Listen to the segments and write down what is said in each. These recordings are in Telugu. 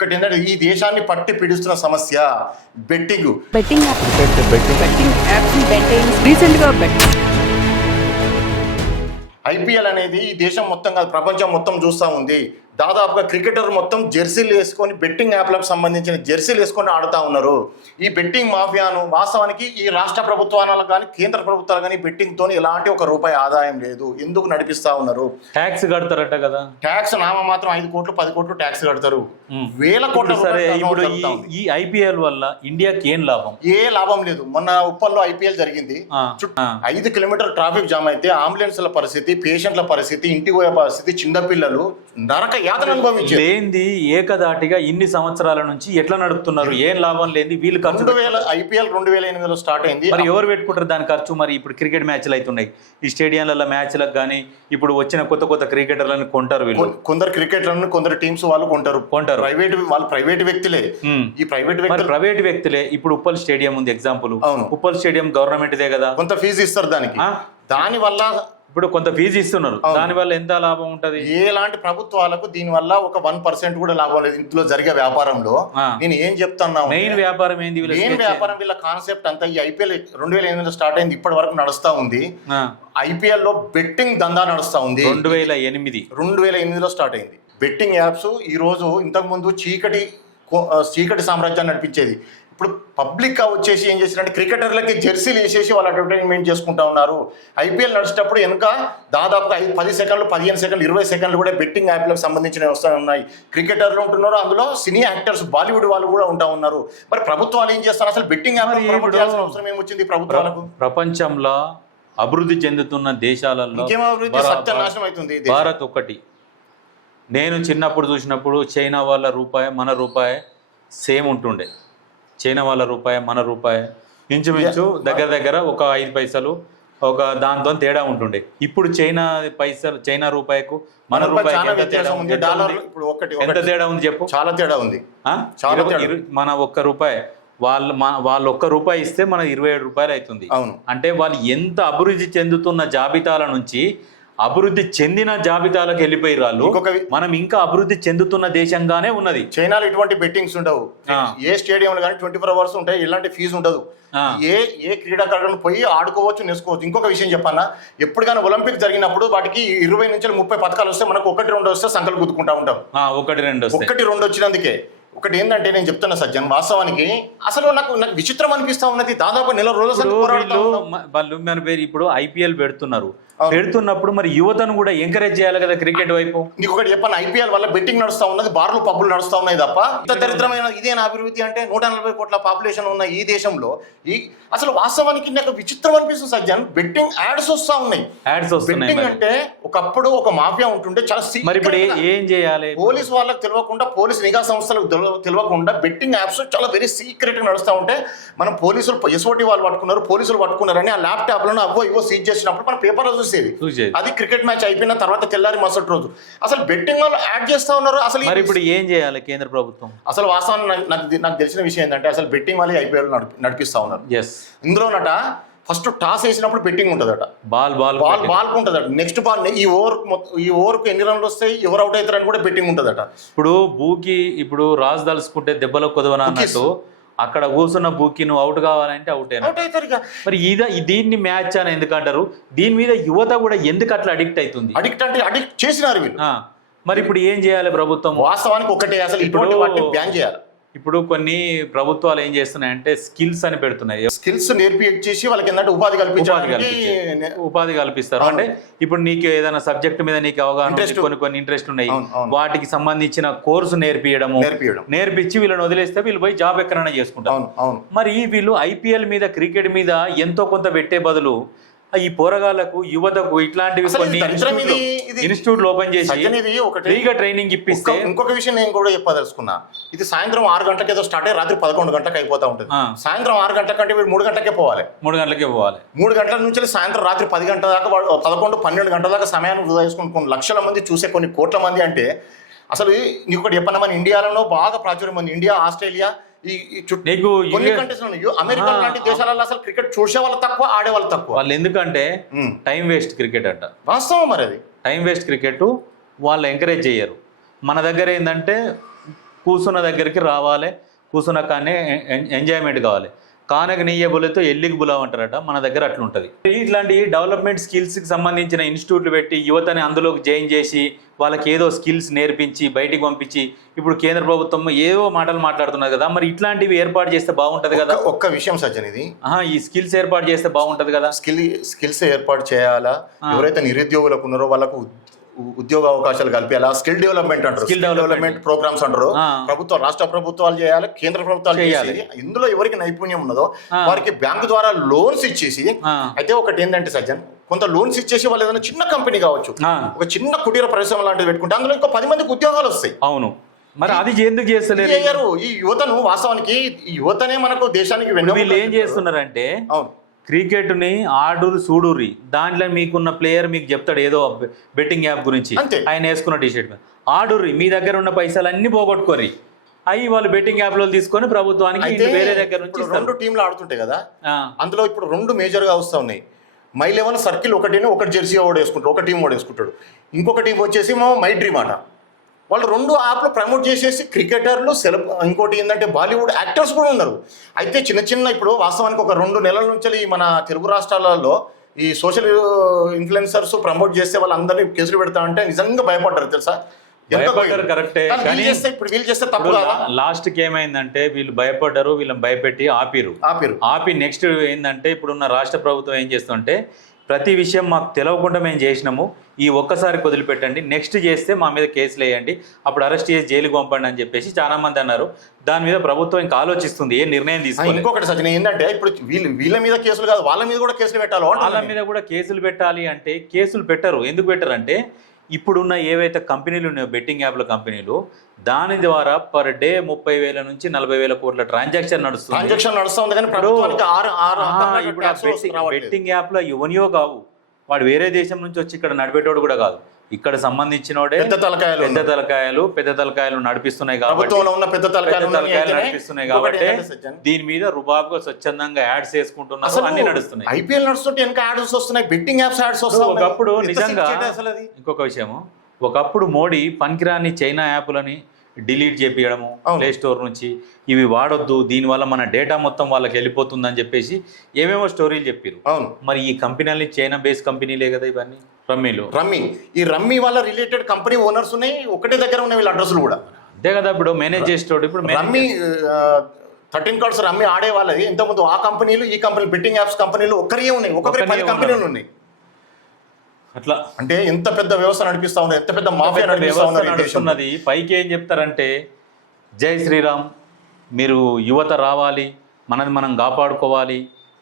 ఒకటి ఏంటంటే ఈ దేశాన్ని పట్టి పీడిస్తున్న సమస్య బెట్టింగ్. బెట్టింగ్ యాప్స్ రీసెంట్ గా ఐపీఎల్ అనేది ఈ దేశం మొత్తం కాదు ప్రపంచం మొత్తం చూస్తూ ఉంది. దాదాపుగా క్రికెటర్ మొత్తం జెర్సీలు వేసుకొని బెట్టింగ్ యాప్లకు సంబంధించిన జెర్సీలు వేసుకొని ఆడుతూ ఉన్నారు. ఈ బెట్టింగ్ మాఫియాను వాస్తవానికి ఈ రాష్ట్ర ప్రభుత్వాలకు కానీ కేంద్ర ప్రభుత్వాలు కానీ బెట్టింగ్తో ఎలాంటి ఒక రూపాయి ఆదాయం లేదు. ఎందుకు నడిపిస్తూ ఉన్నారు? ట్యాక్స్ కడతారట కదా. ట్యాక్స్ నామమాత్రం 5 కోట్లు 10 కోట్లు ట్యాక్స్ కడతారు. వేల కోట్ల. సరే, ఇప్పుడు ఈ ఐపీఎల్ వల్ల ఇండియాకి ఏం లాభం? ఏ లాభం లేదు. మొన్న ఉప్పల్లో ఐపీఎల్ జరిగింది. 5 కిలోమీటర్ ట్రాఫిక్ జామ్ అయితే అంబులెన్స్ల పరిస్థితి, పేషెంట్ల పరిస్థితి, ఇంటికి పోయే పరిస్థితి, చిన్నపిల్లలు నరక యాతన అనుభవించారు. లేనిది ఏకదాటిగా ఇన్ని సంవత్సరాల నుంచి ఎట్లా నడుపుతున్నారు? ఏం లాభం లేని వీళ్ళు ఖర్చు. ఐపీఎల్ 2008లో స్టార్ట్ అయింది. మరి ఎవరు పెట్టుకుంటారు దాని ఖర్చు? మరి ఇప్పుడు క్రికెట్ మ్యాచ్లు అవుతున్నాయి, ఈ స్టేడియంల మ్యాచ్లకు కానీ ఇప్పుడు వచ్చిన కొత్త క్రికెటర్లను కొంటారు వీళ్ళు. కొందరు క్రికెటర్లను కొందరు టీమ్స్ వాళ్ళు కొంటారు. ప్రైవేట్ వ్యక్తులే. ఈ ప్రైవేట్ వ్యక్తులే. ఇప్పుడు ఉప్పల్ స్టేడియం ఉంది ఎగ్జాంపుల్. ఉప్పల్ స్టేడియం గవర్నమెంట్దే కదా. కొంత ఫీజు ఇస్తారు దాని వల్ల. ఇప్పుడు కొంత ఫీజు ఇస్తున్నారు, దాని వల్ల ఎంత లాభం ఉంటది? ఎలాంటి ప్రభుత్వాలకు దీని వల్ల ఒక 1% కూడా లాభం లేదు ఇంట్లో జరిగే వ్యాపారంలో. నేను ఏం చెప్తున్నా, మెయిన్ వ్యాపారం ఏంది? మెయిన్ వ్యాపారం వీళ్ళ కాన్సెప్ట్ అంతా ఈ ఐపీఎల్ 2008 స్టార్ట్ అయింది, ఇప్పటి వరకు నడుస్తా ఉంది. ఐపీఎల్ లో బెట్టింగ్ దందా నడుస్తా ఉంది. 2008లో స్టార్ట్ అయింది బెట్టింగ్ యాప్స్. ఈ రోజు ఇంతకు ముందు చీకటి సామ్రాజ్యాన్ని నడిపించేది. ఇప్పుడు పబ్లిక్ గా వచ్చేసి ఏం చేశారంటే క్రికెటర్లకి జెర్సీలు వేసేసి వాళ్ళు అడ్వర్టైజ్మెంట్ చేసుకుంటా ఉన్నారు. ఐపీఎల్ నడిచేటప్పుడు వెనుక దాదాపుగా 10 సెకండ్లు 15 సెకండ్లు 20 సెకండ్లు కూడా బెట్టింగ్ యాప్లకు సంబంధించినవి వస్తూ ఉన్నాయి. క్రికెటర్లు ఉంటున్నారు, అందులో సినీ యాక్టర్స్ బాలీవుడ్ వాళ్ళు కూడా ఉంటా ఉన్నారు. మరి ప్రభుత్వాలు ఏం చేస్తారు? అసలు బెట్టింగ్ యాప్ అవసరం ఏమొచ్చింది ప్రభుత్వాలకు? ప్రపంచంలో అభివృద్ధి చెందుతున్న దేశాలలో సత్యనాశనం అవుతుంది భారత్ ఒకటి. నేను చిన్నప్పుడు చూసినప్పుడు చైనా వాళ్ళ రూపాయి మన రూపాయి సేమ్ ఉంటుండే. చైనా వాళ్ళ రూపాయి మన రూపాయి ఇంచుమించు దగ్గర ఒక 5 పైసలు ఒక దాంతో తేడా ఉంటుండే. ఇప్పుడు చైనా రూపాయికు మన రూపాయి ఎంత తేడా ఉంది చెప్పు? చాలా తేడా ఉంది. మన ఒక్క రూపాయి వాళ్ళు ఒక్క రూపాయి ఇస్తే మన 27 రూపాయలు అవుతుంది. అంటే వాళ్ళు ఎంత అభివృద్ధి చెందుతున్న జాబితాల నుంచి అభివృద్ధి చెందిన జాబితాలకు వెళ్ళిపోయి వాళ్ళు. మనం ఇంకా అభివృద్ధి చెందుతున్న దేశంగానే ఉన్నది. చైనాలో ఇటువంటి బెట్టింగ్స్ ఉండవు. ఏ స్టేడియంలో కానీ 24 అవర్స్ ఉంటాయి, ఎలాంటి ఫీజు ఉండదు. ఏ క్రీడాకారులను పోయి ఆడుకోవచ్చు, నేర్చుకోవచ్చు. ఇంకొక విషయం చెప్పన్నా, ఎప్పుడు కానీ ఒలింపిక్ జరిగినప్పుడు వాటికి 20 నుంచి 30 పథకాలు వస్తే మనకు 1-2 వస్తే సంకలు గుద్దుకుంటా ఉంటాం. 1-2 వచ్చినందుకే. ఒకటి ఏంటంటే నేను చెప్తున్నా సజ్జన్, వాస్తవానికి అసలు నాకు విచిత్రం అనిపిస్తా ఉన్నది. దాదాపు నెల రోజులు మన పేరు ఇప్పుడు ఐపీఎల్ పెడుతున్నప్పుడు మరి యువతను కూడా ఎంకరేజ్ చేయాలి కదా క్రికెట్ వైపు. నీకు ఒకటి చెప్పాను, ఐపీఎల్ వల్ల బెట్టింగ్ నడుస్తా ఉన్నది, బార్లు పబ్బులు నడుస్తా ఉన్నాయి తప్ప ఇంత దరిద్రమైన ఇదేనా అభివృద్ధి? అంటే 140 కోట్ల పాపులేషన్ ఉన్న ఈ దేశంలో అసలు వాస్తవానికి నాకు విచిత్రం అనిపిస్తుంది సజ్జన్. బెట్టింగ్ యాడ్స్ వస్తా ఉన్నాయి. బెట్టింగ్ అంటే ఒకప్పుడు ఒక మాఫియా ఉంటుండే, చాలా. మరి ఇప్పుడు ఏం చేయాలి? పోలీస్ వాళ్ళకి తెలియకుండా, పోలీస్ నిఘా సంస్థలకు తెలియకుండా బెట్టింగ్ యాప్స్ చాలా వెరీ సీక్రెట్ గా నడుస్తూ ఉంటే మనం పోలీసులు ఎస్ఓటీ వాళ్ళు పట్టుకున్నారు, పోలీసులు పట్టుకున్నారని ఆ ల్యాప్టాప్ లను ఇవో సీజ్ చేసినప్పుడు మన పేపర్లో చూసేది. అది క్రికెట్ మ్యాచ్ అయిపోయిన తర్వాత తెల్లారి మరుసటి రోజు అసలు బెట్టింగ్ వాళ్ళు యాడ్ చేస్తా ఉన్నారు. అసలు మరి ఇప్పుడు ఏం చేయాలి కేంద్ర ప్రభుత్వం? అసలు వాస్తవానికి నాకు తెలిసిన విషయం ఏంటంటే అసలు బెట్టింగ్ వాళ్ళు ఐపీఎల్ నడిపిస్తా ఉన్నారు. ఇందులోనట ఫస్ట్ టాస్ వేసినప్పుడు బెట్టింగ్ ఉంటుందట. బాల్ ఉంటుందట. నెక్స్ట్ బాల్ ఈ ఓవర్కు ఎన్ని రన్లు వస్తాయి, ఎవరు అవుట్ అవుతారని కూడా బెట్టింగ్ ఉంటుందట. ఇప్పుడు రాజు దలుచుకుంటే దెబ్బలో కొదవన అన్నట్టు అక్కడ కూర్చున్న బూకి నువ్వు అవుట్ కావాలంటే అవుట్ అయినా. మరి దీన్ని మ్యాచ్ అని ఎందుకంటారు? దీని మీద యువత కూడా ఎందుకు అట్లా అడిక్ట్ అవుతుంది? అడిక్ట్ చేసినారు వీళ్ళు. మరి ఇప్పుడు ఏం చేయాలి ప్రభుత్వం? వాస్తవానికి ఒకటే, అసలు ఇటువంటి బ్యాన్ చేయాలి. ఇప్పుడు కొన్ని ప్రభుత్వాలు ఏం చేస్తున్నాయంటే స్కిల్స్ అని పెడుతున్నాయి. స్కిల్స్ నేర్పించేసి వాళ్ళకి ఏంటంటే ఉపాధి కల్పిస్తారు. అంటే ఇప్పుడు నీకు ఏదైనా సబ్జెక్ట్ మీద నీకు అవగాహన కొన్ని ఇంట్రెస్ట్ ఉన్నాయి, వాటికి సంబంధించిన కోర్సు నేర్పించి వీళ్ళని వదిలేస్తే వీళ్ళు పోయి జాబ్ ఎక్కడైనా చేసుకుంటారు. మరి వీళ్ళు ఐపీఎల్ మీద క్రికెట్ మీద ఎంతో కొంత పెట్టే బదులు ఈ పోరగాళ్లకు యువతకు ఇట్లాంటివి కొన్ని ఇన్స్టిట్యూట్లు ఓపెన్ చేసి ఫ్రీగా ట్రైనింగ్ ఇప్పిస్తే. ఇంకొక విషయం నేను కూడా చెప్పదలుచుకున్నా, ఇది సాయంత్రం 6 గంటలకు ఏదో స్టార్ట్ అయ్యి రాత్రి 11 గంటలకు అయిపోతా ఉంటుంది. సాయంత్రం 6 గంటల కంటే వీడు 3 గంటలకే పోవాలి. 3 గంటల నుంచి సాయంత్రం రాత్రి 10 గంటల దాకా 11-12 గంటల దాకా సమయాన్ని వృధా చేసుకుని కొన్ని లక్షల మంది చూసే కొన్ని కోట్ల మంది. అంటే అసలు నీకు ఒకటి చెప్పన్నా, మన ఇండియాలో బాగా ప్రాచుర్యం ఉంది. ఇండియా, ఆస్ట్రేలియా, అమెరికా లాంటి దేశాలలో అసలు క్రికెట్ చూసే వాళ్ళు తక్కువ, ఆడే వాళ్ళు తక్కువ. వాళ్ళు ఎందుకంటే టైం వేస్ట్ క్రికెట్ అంట. వాస్తవం. మరి అది టైం వేస్ట్ క్రికెట్ వాళ్ళు ఎంకరేజ్ చేయరు. మన దగ్గర ఏంటంటే కూర్చున్న దగ్గరికి రావాలి, కూర్చున్న కానీ ఎంజాయ్మెంట్ కావాలి. కానక నెయ్యే బులతో ఎల్లికి బులావ్ అంటారట, మన దగ్గర అట్లా ఉంటుంది. ఇట్లాంటి డెవలప్మెంట్ స్కిల్స్కి సంబంధించిన ఇన్స్టిట్యూట్లు పెట్టి యువతని అందులోకి జాయిన్ చేసి వాళ్ళకి ఏదో స్కిల్స్ నేర్పించి బయటికి పంపించి, ఇప్పుడు కేంద్ర ప్రభుత్వం ఏవో మాటలు మాట్లాడుతున్నారు కదా, మరి ఇట్లాంటివి ఏర్పాటు చేస్తే బాగుంటుంది కదా. ఒక్క విషయం సజ్జన్, ఇది ఈ స్కిల్స్ ఏర్పాటు చేస్తే బాగుంటుంది కదా. స్కిల్స్ ఏర్పాటు చేయాలా, ఎవరైతే నిరుద్యోగులకు ఉన్నారో వాళ్ళకు ఉద్యోగ అవకాశాలు కల్పించాలా, స్కిల్ డెవలప్మెంట్ అంటారు, స్కిల్ డెవలప్మెంట్ ప్రోగ్రామ్స్ అంటారు. ప్రభుత్వం, రాష్ట్ర ప్రభుత్వాలు చేయాలి, కేంద్ర ప్రభుత్వాలు చేయాలి. ఇందులో ఎవరికి నైపుణ్యం ఉన్నదో వారికి బ్యాంకు ద్వారా లోన్స్ ఇచ్చేసి, అయితే ఒకటి ఏంటంటే సజ్జన్, కొంత లోన్స్ ఇచ్చేసి వాళ్ళు ఏదైనా చిన్న కంపెనీ కావచ్చు, ఒక చిన్న కుటీర పరిశ్రమ లాంటిది పెట్టుకుంటే అందులో ఇంకో 10 మందికి ఉద్యోగాలు వస్తాయి. అవును, మరి అది ఎందుకు చేస్తలేరు ఈ యువతను? వాస్తవానికి ఈ యువతనే మనకు దేశానికి వీళ్ళు ఏం చేస్తున్నారంటే, అవును, క్రికెట్ని ఆడురు చూడురి, దాంట్లో మీకున్న ప్లేయర్ మీకు చెప్తాడు ఏదో బెట్టింగ్ యాప్ గురించి, ఆయన వేసుకున్న టీషర్ట్ ఆడుర్రి, మీ దగ్గర ఉన్న పైసలు అన్ని పోగొట్టుకోరి, అవి వాళ్ళు బెట్టింగ్ యాప్ లో తీసుకొని ప్రభుత్వానికి వేరే దగ్గర నుంచి 2 టీంలు ఆడుతుంటాయి కదా, అందులో ఇప్పుడు 2 మేజర్ గా వస్తా ఉన్నాయి. మై లెవెన్ సర్కిల్ ఒకటి జెర్సీ ఓడి వేసుకుంటాడు, ఒక టీం ఓడి వేసుకుంటాడు, ఇంకొక టీం వచ్చేసి మై డ్రీమ్ అట. వాళ్ళు 2 యాప్లు ప్రమోట్ చేసేసి క్రికెటర్లు, ఇంకోటి ఏంటంటే బాలీవుడ్ యాక్టర్స్ కూడా ఉన్నారు. అయితే చిన్న ఇప్పుడు వాస్తవానికి ఒక 2 నెలల నుంచి మన తెలుగు రాష్ట్రాలలో ఈ సోషల్ ఇన్ఫ్లుయెన్సర్స్ ప్రమోట్ చేస్తే వాళ్ళందరినీ కేసులు పెడతా అంటే నిజంగా భయపడ్డారు తెలుసా. కరెక్టే, ఇప్పుడు వీళ్ళు చేస్తే తప్పు కదా. లాస్ట్ కి ఏమైందంటే వీళ్ళు భయపడ్డారు, వీళ్ళని భయపెట్టి ఆపి నెక్స్ట్ ఏంటంటే ఇప్పుడున్న రాష్ట్ర ప్రభుత్వం ఏం చేస్తుంటే, ప్రతి విషయం మాకు తెలవకుండా మేము చేసినాము, ఈ ఒక్కసారి వదిలిపెట్టండి, నెక్స్ట్ చేస్తే మా మీద కేసులు వేయండి, అప్పుడు అరెస్ట్ చేసి జైలుకి పంపండి అని చెప్పేసి చాలా మంది అన్నారు. దాని మీద ప్రభుత్వం ఇంకా ఆలోచిస్తుంది ఏ నిర్ణయం తీసుకోవాలి. ఇంకొకటి సచిన్ ఏంటంటే, ఇప్పుడు వీళ్ళ మీద కేసులు కాదు, వాళ్ళ మీద కూడా కేసులు పెట్టాలి. వాళ్ళ మీద కూడా కేసులు పెట్టాలి అంటే కేసులు పెట్టరు. ఎందుకు పెట్టరు అంటే, ఇప్పుడున్న ఏవైతే కంపెనీలు ఉన్నాయో బెట్టింగ్ యాప్ల కంపెనీలు, దాని ద్వారా పర్ డే 30,000 నుంచి 40,000 కోట్ల ట్రాన్సాక్షన్ నడుస్తుంది. బెట్టింగ్ యాప్ లో ఎవనియో కావు, వాడు వేరే దేశం నుంచి వచ్చి ఇక్కడ నడిపేటోడు కూడా కాదు, ఇక్కడ సంబంధించినోడే పెద్ద తలకాయలు నడిపిస్తున్నాయి కాబట్టి నడిపిస్తున్నాయి కాబట్టి దీని మీద రుబాబుగా స్వచ్ఛందంగా యాడ్స్ వేసుకుంటున్నారు, అన్ని నడుస్తున్నాయి. ఐపీఎల్ నడుస్తుంటే ఇంకా యాడ్స్ వస్తున్నాయి, బెట్టింగ్ యాప్స్ యాడ్స్ వస్తున్నాయి. ఒకప్పుడు నిజంగా ఇంకొక విషయము, ఒకప్పుడు మోడీ పనికిరాని చైనా యాప్లని డిలీట్ చేపియడము ప్లే స్టోర్ నుంచి, ఇవి వాడొద్దు, దీనివల్ల మన డేటా మొత్తం వాళ్ళకి వెళ్ళిపోతుందని చెప్పేసి ఏమేమో స్టోరీలు చెప్పారు. అవును, మరి ఈ కంపెనీలు చైనా బేస్ కంపెనీలే కదా ఇవన్నీ. ఈ రమ్మీ వాళ్ళ రిలేటెడ్ కంపెనీ ఓనర్స్ ఉన్నాయి, ఒకటే దగ్గర ఉన్నాయి వీళ్ళ అడ్రస్లు కూడా. అంతే కదా, ఇప్పుడు మేనేజ్ చేసేటోడు. ఇప్పుడు రమ్మీ 13 కార్డ్స్ రమ్మీ ఆడే వాళ్ళది ఇంతకుముందు ఆ కంపెనీలు, ఈ కంపెనీ బెట్టింగ్ యాప్స్ కంపెనీలు ఒక్కరే ఉన్నాయి, ఒక్కొక్కరి 10 కంపెనీలు ఉన్నాయి. అట్లా అంటే ఎంత పెద్ద వ్యవస్థ నడిపిస్తా ఉన్నారు, ఎంత పెద్ద మాఫియా నడుస్తున్నది. పైకి ఏం చెప్తారంటే, జై శ్రీరామ్, మీరు యువత రావాలి, మనది మనం కాపాడుకోవాలి,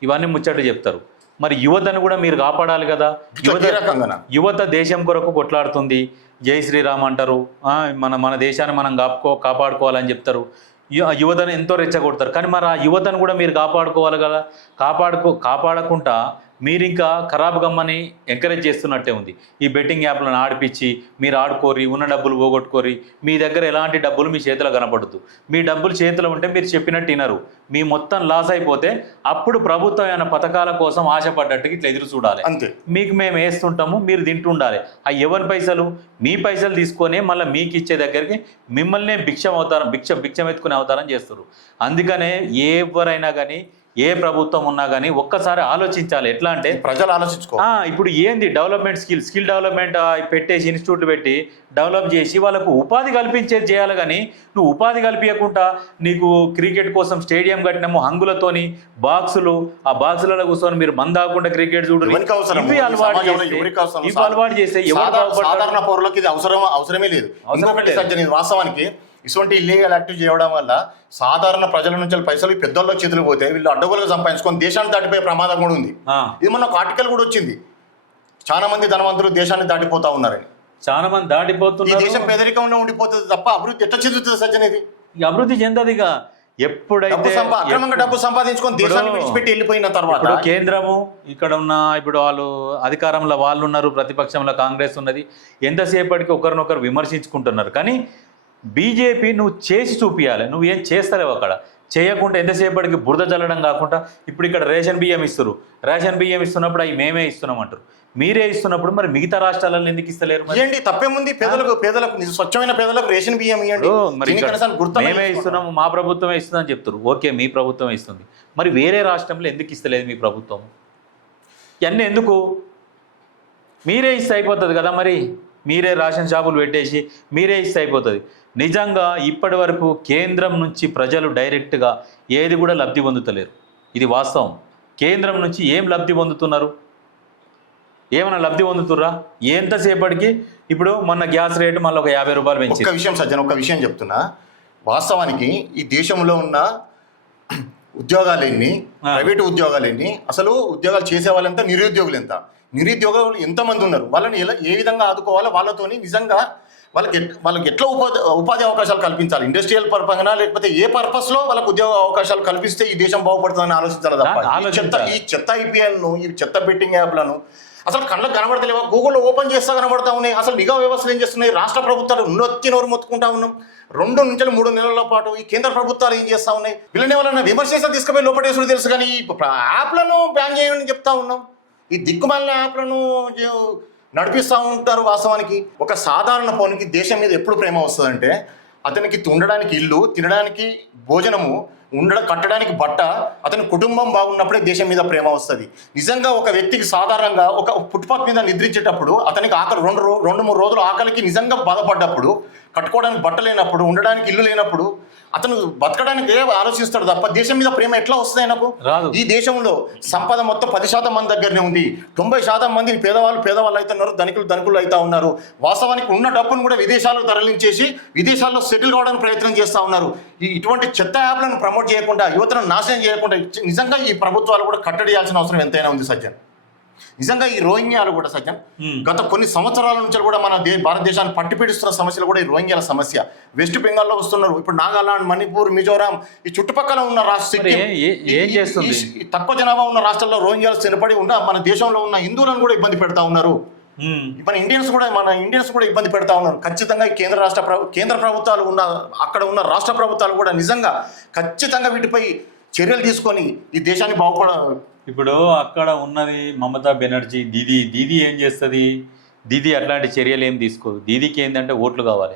ఇవన్నీ ముచ్చట్లు చెప్తారు. మరి యువతను కూడా మీరు కాపాడాలి కదా. యువత దేశం కొరకు కొట్లాడుతుంది, జై శ్రీరామ్ అంటారు, మన దేశాన్ని మనం కాపాడుకోవాలని చెప్తారు, యువతను ఎంతో రెచ్చగొడతారు. కానీ మరి ఆ యువతను కూడా మీరు కాపాడుకోవాలి కదా. కాపాడకుండా మీరు ఇంకా ఖరాబ్ గమ్మని ఎంకరేజ్ చేస్తున్నట్టే ఉంది. ఈ బెట్టింగ్ యాప్లను ఆడిపించి మీరు ఆడుకోరి, ఉన్న డబ్బులు పోగొట్టుకోరి, మీ దగ్గర ఎలాంటి డబ్బులు మీ చేతిలో కనపడదు. మీ డబ్బులు చేతిలో ఉంటే మీరు చెప్పినట్టు వినరు, మీ మొత్తం లాస్ అయిపోతే అప్పుడు ప్రభుత్వం ఏమైనా పథకాల కోసం ఆశపడ్డట్టుగా ఇట్లా ఎదురు చూడాలి. అంతే, మీకు మేము వేస్తుంటాము, మీరు తింటుండాలి. ఆ ఎవరి పైసలు, మీ పైసలు తీసుకొని మళ్ళీ మీకు ఇచ్చే దగ్గరికి మిమ్మల్నే భిక్షం ఎత్తుకునే అవతారం చేస్తారు. అందుకనే ఎవరైనా కానీ, ఏ ప్రభుత్వం ఉన్నా కానీ ఒక్కసారి ఆలోచించాలి. ఎట్లా అంటే ప్రజలు ఆలోచించుకో. ఇప్పుడు ఏంది డెవలప్మెంట్ స్కిల్ డెవలప్మెంట్ పెట్టేసి ఇన్స్టిట్యూట్లు పెట్టి డెవలప్ చేసి వాళ్ళకు ఉపాధి కల్పించేది చేయాలి. కానీ నువ్వు ఉపాధి కల్పించకుండా నీకు క్రికెట్ కోసం స్టేడియం కట్టినాము హంగులతోని, బాక్సులు, ఆ బాక్సులలో కూర్చొని మీరు మందాకుండా క్రికెట్ చూడు, ఇవి అలవాటు చేస్తే సాధారణ పౌరులకు ఇది అవసరమే లేదు. వాస్తవానికి ఇటువంటి ఇల్లీగల్ యాక్టివ్ చేయడం వల్ల సాధారణ ప్రజల నుంచి పైసలు పెద్దోళ్ళ చేతులు పోతే వీళ్ళు అడ్డగోలుగా సంపాదించుకొని దేశాన్ని దాటిపోయే ప్రమాదం కూడా ఉంది. ఇది మొన్న ఒక ఆర్టికల్ కూడా వచ్చింది, చాలా మంది ధనవంతులు దేశాన్ని దాటిపోతా ఉన్నారని. చాలా మంది దాటిపోతున్నారు. దేశం పేదరికంలో ఉండిపోతుంది తప్ప అభివృద్ధి ఎట్లా చెందుతుంది సజ్జన్? ఇది అభివృద్ధి చెందదిగా. ఎప్పుడైతే అక్రమంగా డబ్బు సంపాదించుకొని దేశాన్ని విడిచిపెట్టి వెళ్ళిపోయిన తర్వాత కేంద్రము ఇక్కడ ఉన్న ఇప్పుడు వాళ్ళు అధికారంలో వాళ్ళు ఉన్నారు, ప్రతిపక్షంలో కాంగ్రెస్ ఉన్నది, ఎంతసేపటికి ఒకరినొకరు విమర్శించుకుంటున్నారు. కానీ బీజేపీ నువ్వు చేసి చూపించాలి, నువ్వు ఏం చేస్తలేవు. అక్కడ చేయకుండా ఎంతసేపటికి బురద చల్లడం కాకుండా ఇప్పుడు ఇక్కడ రేషన్ బియ్యం ఇస్తారు, రేషన్ బియ్యం ఇస్తున్నప్పుడు అవి మేమే ఇస్తున్నాం అంటారు. మీరే ఇస్తున్నప్పుడు మరి మిగతా రాష్ట్రాలలో ఎందుకు ఇస్తలేరు? ఇవ్వండి, తప్పేముంది. పేదలకు స్వచ్ఛమైన పేదలకు రేషన్ బియ్యం ఇవ్వండి. మరి మేమే ఇస్తున్నాము, మా ప్రభుత్వమే ఇస్తుంది అని చెప్తారు. ఓకే, మీ ప్రభుత్వమే ఇస్తుంది, మరి వేరే రాష్ట్రంలో ఎందుకు ఇస్తలేదు మీ ప్రభుత్వం? ఇవన్నీ ఎందుకు? మీరే ఇస్తే అయిపోతుంది కదా, మరి మీరే రేషన్ షాపులు పెట్టేసి మీరే ఇస్తే అయిపోతుంది. నిజంగా ఇప్పటి వరకు కేంద్రం నుంచి ప్రజలు డైరెక్ట్గా ఏది కూడా లబ్ధి పొందుతలేరు, ఇది వాస్తవం. కేంద్రం నుంచి ఏం లబ్ధి పొందుతున్నారు? ఏమైనా లబ్ధి పొందుతుర్రా? ఎంతసేపటికి ఇప్పుడు మొన్న గ్యాస్ రేటు మళ్ళీ ఒక 50 రూపాయలు పెంచి. ఒక విషయం సజ్జన, ఒక విషయం చెప్తున్నా. వాస్తవానికి ఈ దేశంలో ఉన్న ఉద్యోగాలు ఎన్ని, ప్రైవేటు ఉద్యోగాలు ఎన్ని, అసలు ఉద్యోగాలు చేసే వాళ్ళంతా నిరుద్యోగులు నిరుద్యోగులు ఎంతమంది ఉన్నారు, వాళ్ళని ఏ విధంగా ఆదుకోవాలో, వాళ్ళతోని నిజంగా వాళ్ళకి ఎట్లా ఉపాధి అవకాశాలు కల్పించాలి, ఇండస్ట్రియల్ పరంగా లేకపోతే ఏ పర్పస్లో వాళ్ళకి ఉద్యోగ అవకాశాలు కల్పిస్తే ఈ దేశం బాగుపడుతుందని ఆలోచించాలి తప్ప ఈ చెత్త ఐపీఎల్ను, ఈ చెత్త బెట్టింగ్ యాప్లను అసలు కళ్ళకు కనబడతలేవా? గూగుల్లో ఓపెన్ చేస్తా కనబడతా ఉన్నాయి. అసలు నిఘా వ్యవస్థలు ఏం చేస్తున్నాయి? రాష్ట్ర ప్రభుత్వాలు నోరు మొత్తుకుంటా ఉన్నాం. 2 నుంచి 3 నెలల పాటు ఈ కేంద్ర ప్రభుత్వాలు ఏం చేస్తా ఉన్నాయి? వీళ్ళని వాళ్ళని విమర్శిస్తా తీసుకుపోయి లోపటేసుడు తెలుసు, కానీ ఈ యాప్లను బ్యాన్ చేయమని చెప్తా ఉన్నాం. ఈ దిక్కుమాలిన యాప్లను నడిపిస్తూ ఉంటారు. వాస్తవానికి ఒక సాధారణ పౌరునికి దేశం మీద ఎప్పుడు ప్రేమ వస్తుందంటే, అతనికి ఉండడానికి ఇల్లు, తినడానికి భోజనము, కట్టడానికి బట్ట, అతని కుటుంబం బాగున్నప్పుడే దేశం మీద ప్రేమ వస్తుంది. నిజంగా ఒక వ్యక్తికి సాధారణంగా ఒక ఫుట్పాత్ మీద నిద్రించేటప్పుడు అతనికి ఆకలి 2-3 రోజులు ఆకలికి నిజంగా బాధపడ్డప్పుడు, కట్టుకోవడానికి బట్ట లేనప్పుడు, ఉండడానికి ఇల్లు లేనప్పుడు అతను బతకడానికి ఆలోచిస్తాడు తప్ప దేశం మీద ప్రేమ ఎట్లా వస్తుంది ఆయనకు? ఈ దేశంలో సంపద మొత్తం 10% మంది దగ్గరనే ఉంది. 90% మంది పేదవాళ్ళు అవుతున్నారు, ధనికులు అవుతా ఉన్నారు. వాస్తవానికి ఉన్న డబ్బును కూడా విదేశాలకు తరలించేసి విదేశాల్లో సెటిల్ కావడానికి ప్రయత్నం చేస్తూ ఉన్నారు. ఇటువంటి చెత్త యాప్లను ప్రమోట్ చేయకుండా, యువతను నాశనం చేయకుండా నిజంగా ఈ ప్రభుత్వాలు కూడా కట్టడి చేయాల్సిన అవసరం ఎంతైనా ఉంది సజ్జన్. నిజంగా ఈ రోహింగ్యాలు కూడా సజ్జన్ గత కొన్ని సంవత్సరాల నుంచి కూడా మన భారతదేశాన్ని పట్టిపీడిస్తున్న సమస్యలు కూడా ఈ రోహింగ్యాల సమస్య. వెస్ట్ బెంగాల్లో వస్తున్నారు, ఇప్పుడు నాగాలాండ్, మణిపూర్, మిజోరాం, ఈ చుట్టుపక్కల ఉన్న తక్కువ జనాభా ఉన్న రాష్ట్రాల్లో రోహింగ్యాలు స్థిరపడి ఉన్న మన దేశంలో ఉన్న హిందువులను కూడా ఇబ్బంది పెడతా ఉన్నారు. మన ఇండియన్స్ కూడా ఇబ్బంది పెడతా ఉన్నారు. ఖచ్చితంగా కేంద్ర ప్రభుత్వాలు అక్కడ ఉన్న రాష్ట్ర ప్రభుత్వాలు కూడా నిజంగా ఖచ్చితంగా వీటిపై చర్యలు తీసుకొని ఈ దేశాన్ని ఇప్పుడు అక్కడ ఉన్నది మమతా బెనర్జీ, దీదీ ఏం చేస్తుంది? దీదీ అట్లాంటి చర్యలు ఏం తీసుకోదు. దీదీకి ఏంటంటే ఓట్లు కావాలి,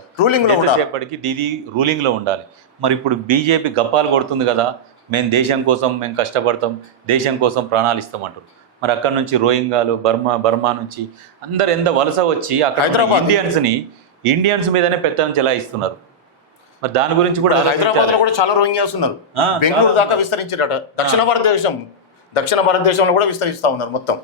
ఎంతసేపటికి దీదీ రూలింగ్లో ఉండాలి. మరి ఇప్పుడు బీజేపీ గప్పాలు కొడుతుంది కదా, మేము కష్టపడతాం, దేశం కోసం ప్రాణాలు ఇస్తామంటారు. మరి అక్కడ నుంచి రోహింగాలు, బర్మా నుంచి అందరు ఎంత వలస వచ్చి అక్కడ ఇండియన్స్ మీదనే పెత్తనం చెలాయిస్తున్నారు. మరి దాని గురించి కూడా హైదరాబాద్లో కూడా చాలా రోహింగ్యాస్ ఉన్నారు. బెంగళూరు దాకా విస్తరించారట. దక్షిణ భారతదేశంలో కూడా విస్తరిస్తూ ఉన్నారు మొత్తం.